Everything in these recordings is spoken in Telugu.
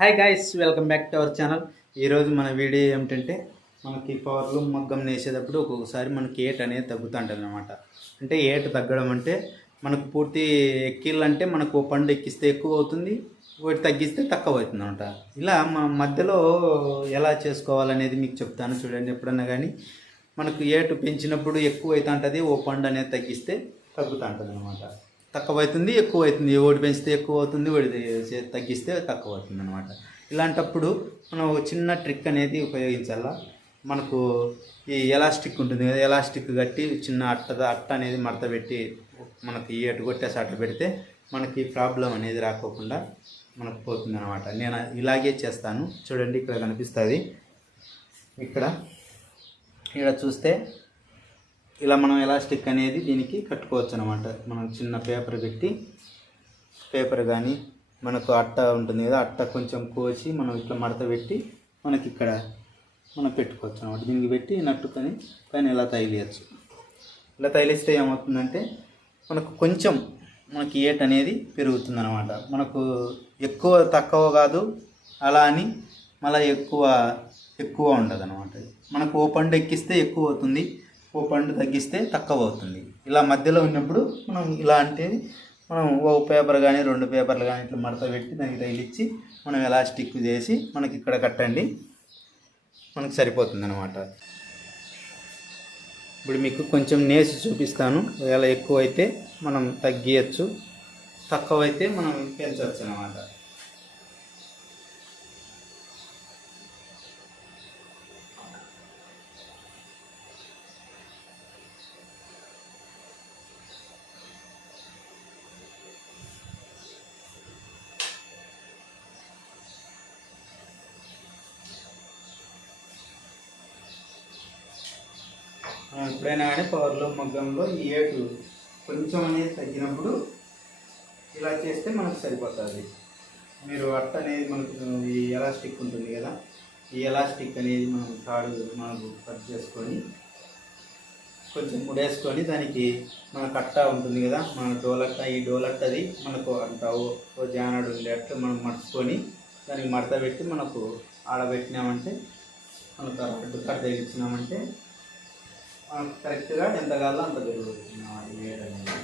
Hi guys, welcome back to our channel. ఈరోజు మన వీడియో ఏమిటంటే మనకి పవర్లు మగ్గం నేసేటప్పుడు ఒక్కొక్కసారి మనకి ఏట్ అనేది తగ్గుతుంటుంది అనమాట. అంటే ఏట్ తగ్గడం అంటే మనకు పూర్తి ఎక్కిళ్ళంటే మనకు పండు ఎక్కిస్తే ఎక్కువ అవుతుంది, ఒకటి తగ్గిస్తే తక్కువ అవుతుంది అనమాట. ఇలా మన మధ్యలో ఎలా చేసుకోవాలనేది మీకు చెప్తాను చూడండి. ఎప్పుడన్నా కానీ మనకు ఏటు పెంచినప్పుడు ఎక్కువ అవుతుంటుంది, ఓ పండు అనేది తగ్గిస్తే తగ్గుతుంటుంది అనమాట. తక్కువ అవుతుంది, ఎక్కువ అవుతుంది. ఒకటి పెంచితే ఎక్కువ అవుతుంది, ఒకటి తగ్గిస్తే తక్కువ అవుతుంది అనమాట. ఇలాంటప్పుడు మనం ఒక చిన్న ట్రిక్ అనేది ఉపయోగించాలా. మనకు ఈ ఎలాస్టిక్ ఉంటుంది కదా, ఎలాస్టిక్ కట్టి చిన్న అట్ట అనేది మడత పెట్టి మనకి ఏటు కొట్టేసి అట్ట పెడితే మనకి ప్రాబ్లం అనేది రాకోకుండా మనకు పోతుంది అనమాట. నేను ఇలాగే చేస్తాను చూడండి. ఇక్కడ కనిపిస్తుంది, ఇక్కడ చూస్తే ఇలా మనం ఎలాస్టిక్ అనేది దీనికి కట్టుకోవచ్చు అనమాట. మనం చిన్న పేపర్ పెట్టి, పేపర్ కానీ మనకు అట్ట ఉంటుంది కదా, అట్ట కొంచెం కోసి మనం ఇట్లా మడత పెట్టి మనకి ఇక్కడ మనం పెట్టుకోవచ్చు అనమాట. దీనికి పెట్టి నట్టుకొని పైన ఇలా తగిలియచ్చు. ఇలా తగిలిస్తే ఏమవుతుందంటే మనకు కొంచెం మనకి ఏట్ అనేది పెరుగుతుంది అనమాట. మనకు ఎక్కువ తక్కువ కాదు, అలా అని మళ్ళీ ఎక్కువ ఉండదు అనమాట. మనకు ఓ పండు ఎక్కిస్తే ఎక్కువ అవుతుంది, ఓ పండు తగ్గిస్తే తక్కువ అవుతుంది. ఇలా మధ్యలో ఉన్నప్పుడు మనం ఇలా అంటే మనం ఓ పేపర్ కానీ 2 పేపర్లు కానీ ఇట్లా మడత పెట్టి దానికి తగిలిచ్చి మనం ఎలాస్టిక్ చేసి మనకి ఇక్కడ కట్టండి, మనకు సరిపోతుంది అనమాట. ఇప్పుడు మీకు కొంచెం నేసి చూపిస్తాను. ఇలా ఎక్కువ అయితే మనం తగ్గియచ్చు, తక్కువ అయితే మనం పెంచవచ్చు అనమాట. ఎప్పుడైనా కానీ పవర్లో మగ్గంలో ఈ ఏటు కొంచెం అనేది తగ్గినప్పుడు ఇలా చేస్తే మనకు సరిపోతుంది. మీరు అట్ట అనేది మనకు ఈ ఎలాస్టిక్ ఉంటుంది కదా, ఈ ఎలాస్టిక్ అనేది మనం మనకు కట్ చేసుకొని కొంచెం ముడేసుకొని దానికి మన కట్ట ఉంటుంది కదా, మన డోలట్ట, ఈ డోలట్టది మనకు అంత ఓ జానడు ఉండేటట్లు మనం మడుచుకొని దానికి మడత పెట్టి మనకు ఆడబెట్టినామంటే, మనకు అడ్డు కట్ట తెగించినామంటే మనకు కరెక్ట్గా ఎంత కావాలో అంత పెరుగుతుంది వేడి అనేది.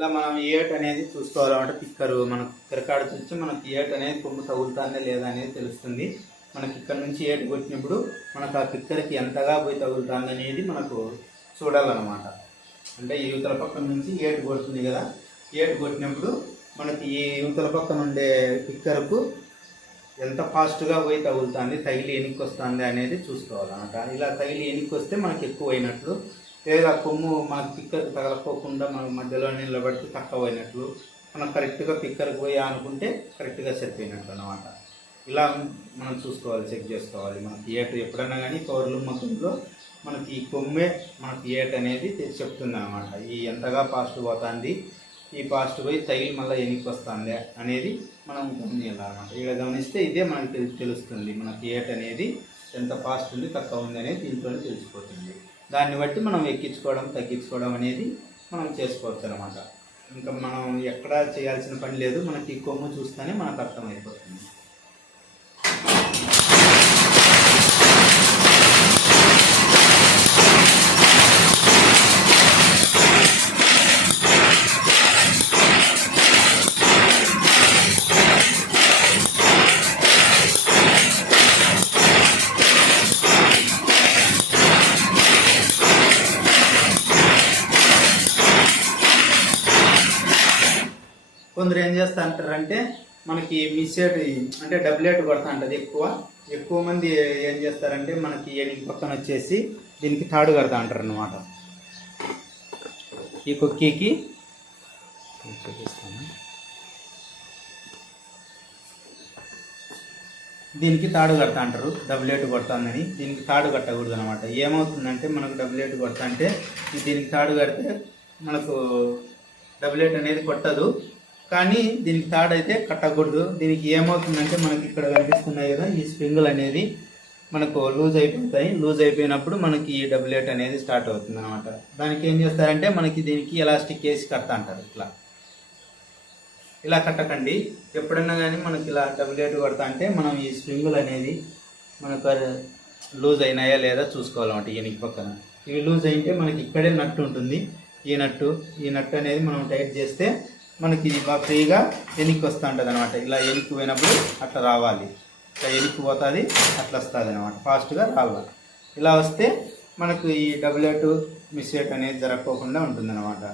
ఇలా మనం ఏట్ అనేది చూసుకోవాలంటే పిక్కరు మనకు పిక్కరకాడ చూసి మనకి ఏట్ అనేది కొమ్ము తగులుతుందా లేదా అనేది తెలుస్తుంది. మనకి ఇక్కడ నుంచి ఏటు కొట్టినప్పుడు మనకు ఆ పిక్కరికి ఎంతగా పోయి తగులుతుంది అనేది మనకు చూడాలన్నమాట. అంటే ఈ యువతల పక్కన నుంచి ఏటు కొడుతుంది కదా, ఏటు కొట్టినప్పుడు మనకి ఈ యువతల పక్కన ఉండే పిక్కరకు ఎంత ఫాస్ట్గా పోయి తగులుతుంది, తగిలి ఎనికి వస్తుంది అనేది చూసుకోవాలన్నమాట. ఇలా తగిలి ఎనికి వస్తే మనకి ఎక్కువ అయినట్లు, లేదా కొమ్ము మనకు పిక్కర్కి తగలకోకుండా మనకు మధ్యలో నిలబడితే తక్కువ అయినట్లు, మనం కరెక్ట్గా పిక్కర్కి పోయి అనుకుంటే కరెక్ట్గా సరిపోయినట్లు అనమాట. ఇలా మనం చూసుకోవాలి, చెక్ చేసుకోవాలి. మనకి ఏటు ఎప్పుడన్నా కానీ పవర్లు మగ్గంలో మనకి ఈ కొమ్మే మనకి ఏట్ అనేది చెప్తుంది అనమాట. ఈ ఎంతగా ఫాస్ట్ పోతుంది, ఈ ఫాస్ట్ పోయి తగిలి మళ్ళీ ఎనికి వస్తుంది అనేది మనం గమనించాలన్నమాట. ఇక్కడ గమనిస్తే ఇదే మనకి తెలుస్తుంది, మనకి ఏట్ అనేది ఎంత ఫాస్ట్ ఉంది తక్కువ ఉంది అనేది దీంట్లోనే తెలిసిపోతుంది. దాన్ని బట్టి మనం ఎక్కించుకోవడం తగ్గించుకోవడం అనేది మనం చేసుకోవచ్చు అనమాట. ఇంకా మనం ఎక్కడా చేయాల్సిన పని లేదు, మనకి ఈ కొమ్ము చూస్తేనే మనకు అర్థమైపోతుంది. కొందరు ఏం చేస్తా అంటారంటే మనకి మిస్సేట్ అంటే డబ్లెట్ కొడతా ఉంటుంది. ఎక్కువ మంది ఏం చేస్తారంటే మనకి ఎనికి పక్కన వచ్చేసి దీనికి తాడు కడతా అంటారు అన్నమాట. ఈ కొక్కికి చూపిస్తాను. దీనికి తాడు కడతా అంటారు. డబుల్ ఎయిట్ కొడతాందని దీనికి తాడు కట్టకూడదు అనమాట. ఏమవుతుందంటే మనకు డబుల్ ఎయిట్ కొడతా అంటే దీనికి తాడు కడితే మనకు డబుల్ ఎయిట్ అనేది కొట్టదు. కానీ దీనికి తాడు అయితే కట్టకూడదు. దీనికి ఏమవుతుందంటే మనకి ఇక్కడ కనిపిస్తున్నాయి కదా, ఈ స్ప్రింగులు అనేది మనకు లూజ్ అయిపోతాయి. లూజ్ అయిపోయినప్పుడు మనకి ఈ డబుల్ ఎయిట్ అనేది స్టార్ట్ అవుతుంది అనమాట. దానికి ఏం చేస్తారంటే మనకి దీనికి ఎలాస్టిక్ వేసి కడతా అంటారు. ఇలా కట్టకండి. ఎప్పుడన్నా కానీ మనకి ఇలా డబుల్ ఎయిట్ కొడతా అంటే మనం ఈ స్ప్రింగులు అనేది మనకు లూజ్ అయినాయా లేదా చూసుకోవాలన్నమాట. ఈయనకి పక్కన ఇవి లూజ్ అయితే మనకి ఇక్కడే నట్టు ఉంటుంది. ఈ నట్టు అనేది మనం టైట్ చేస్తే మనకి బాగా ఫ్రీగా వెనక్కి వస్తూ ఉంటుంది అనమాట. ఇలా వెనక్కి పోయినప్పుడు అట్లా రావాలి, ఇట్లా వెనక్కి పోతుంది, అట్లా వస్తుంది అనమాట. ఫాస్ట్గా రావాలి. ఇలా వస్తే మనకు ఈ డబుల్ ఎయిట్ మిస్టేక్ అనేది జరగకోకుండా ఉంటుంది అనమాట.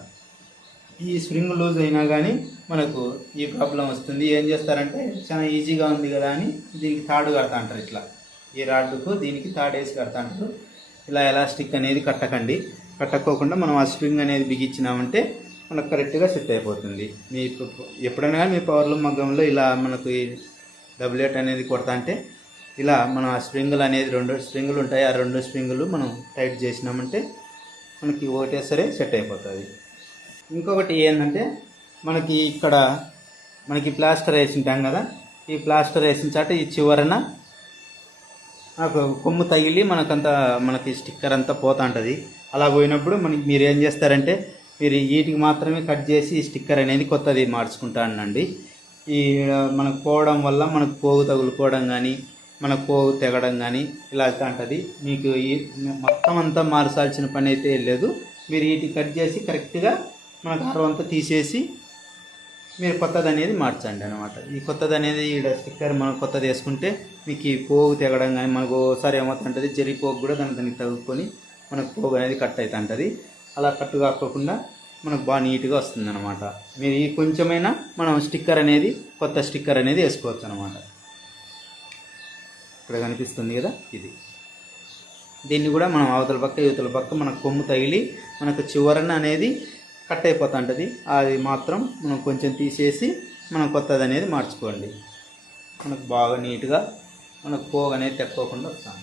ఈ స్ప్రింగ్ లూజ్ అయినా కానీ మనకు ఈ ప్రాబ్లం వస్తుంది. ఏం చేస్తారంటే చాలా ఈజీగా ఉంది కదా అని దీనికి తాడు కడతా అంటారు. ఇట్లా ఈ రాడ్డుకు దీనికి తాడు వేసి కడతా అంటారు. ఇలా ఎలాస్టిక్ అనేది కట్టకండి. కట్టకోకుండా మనం ఆ స్ప్రింగ్ అనేది బిగించినామంటే మనకు కరెక్ట్గా సెట్ అయిపోతుంది. మీ ఎప్పుడైనా కానీ మీ పవర్లూమ్ మగ్గంలో ఇలా మనకు ఈ డబుల్ ఎయిట్ అనేది కొడతా అంటే ఇలా మనం ఆ స్ప్రింగులు అనేది 2 స్ప్రింగులు ఉంటాయి. ఆ 2 స్ప్రింగులు మనం టైట్ చేసినామంటే మనకి ఒకటే సరే సెట్ అయిపోతుంది. ఇంకొకటి ఏంటంటే మనకి ఇక్కడ మనకి ప్లాస్టర్ వేసి ఉంటాం కదా, ఈ ప్లాస్టర్ వేసిన చాట ఈ చివరన నాకు కొమ్ము తగిలి మనకి స్టిక్కర్ అంతా పోతా ఉంటుంది. అలా పోయినప్పుడు మీరు ఏం చేస్తారంటే మీరు వీటికి మాత్రమే కట్ చేసి ఈ స్టిక్కర్ అనేది కొత్తది మార్చుకుంటానండి. ఈ మనకు పోవడం వల్ల మనకు పోగు తగులుకోవడం కానీ మనకు పోగు తెగడం కానీ ఇలా ఉంటుంది. మీకు ఈ మొత్తం అంతా మార్చాల్సిన పని అయితే లేదు. మీరు వీటికి కట్ చేసి కరెక్ట్గా మనకు హారం అంతా తీసేసి మీరు కొత్తది అనేది మార్చండి అనమాట. ఈ కొత్తది అనేది ఈ స్టిక్కర్ మనం కొత్తది వేసుకుంటే మీకు ఈ పోగు తెగడం కానీ మనకు ఒకసారి ఏమవుతుంటుంది, జరిగి పోగు కూడా దానికి తగులుకొని మనకు పోగు అనేది కట్ అవుతూ ఉంటుంది. అలా కట్టు కాకోకుండా మనకు బాగా నీట్గా వస్తుంది అనమాట. మీరు ఈ కొంచెమైనా మనం స్టిక్కర్ అనేది కొత్త స్టిక్కర్ అనేది వేసుకోవచ్చు అనమాట. ఇక్కడ కనిపిస్తుంది కదా, ఇది దీన్ని కూడా మనం అవతల పక్క యువతల పక్క మనకు కొమ్ము తగిలి మనకు చివరన అనేది కట్ అయిపోతూ ఉంటుంది. అది మాత్రం మనం కొంచెం తీసేసి మనం కొత్తది అనేది మార్చుకోండి. మనకు బాగా నీట్గా మనకు పోగు అనేది తెక్కోకుండా వస్తుంది.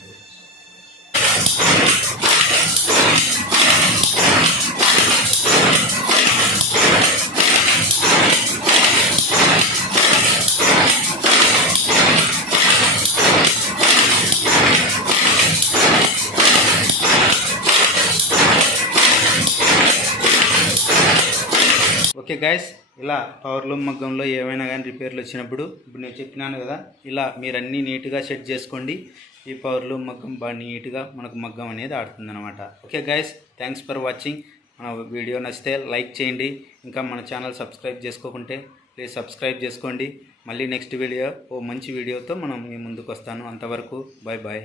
ఓకే గైస్, ఇలా పవర్లూమ్ మగ్గంలో ఏమైనా కానీ రిపేర్లు వచ్చినప్పుడు ఇప్పుడు నేను చెప్పినాను కదా, ఇలా మీరు అన్నీ నీట్గా సెట్ చేసుకోండి. ఈ పవర్లూమ్ మగ్గం బాగా నీట్గా మనకు మగ్గం అనేది ఆడుతుంది అనమాట. Okay guys, thanks for watching. మన వీడియో నచ్చితే లైక్ చేయండి. ఇంకా మన ఛానల్ సబ్స్క్రైబ్ చేసుకోకుంటే ప్లీజ్ సబ్స్క్రైబ్ చేసుకోండి. మళ్ళీ నెక్స్ట్ వీడియో మంచి వీడియోతో మనం మీ ముందుకు వస్తాను. అంతవరకు బాయ్ బాయ్.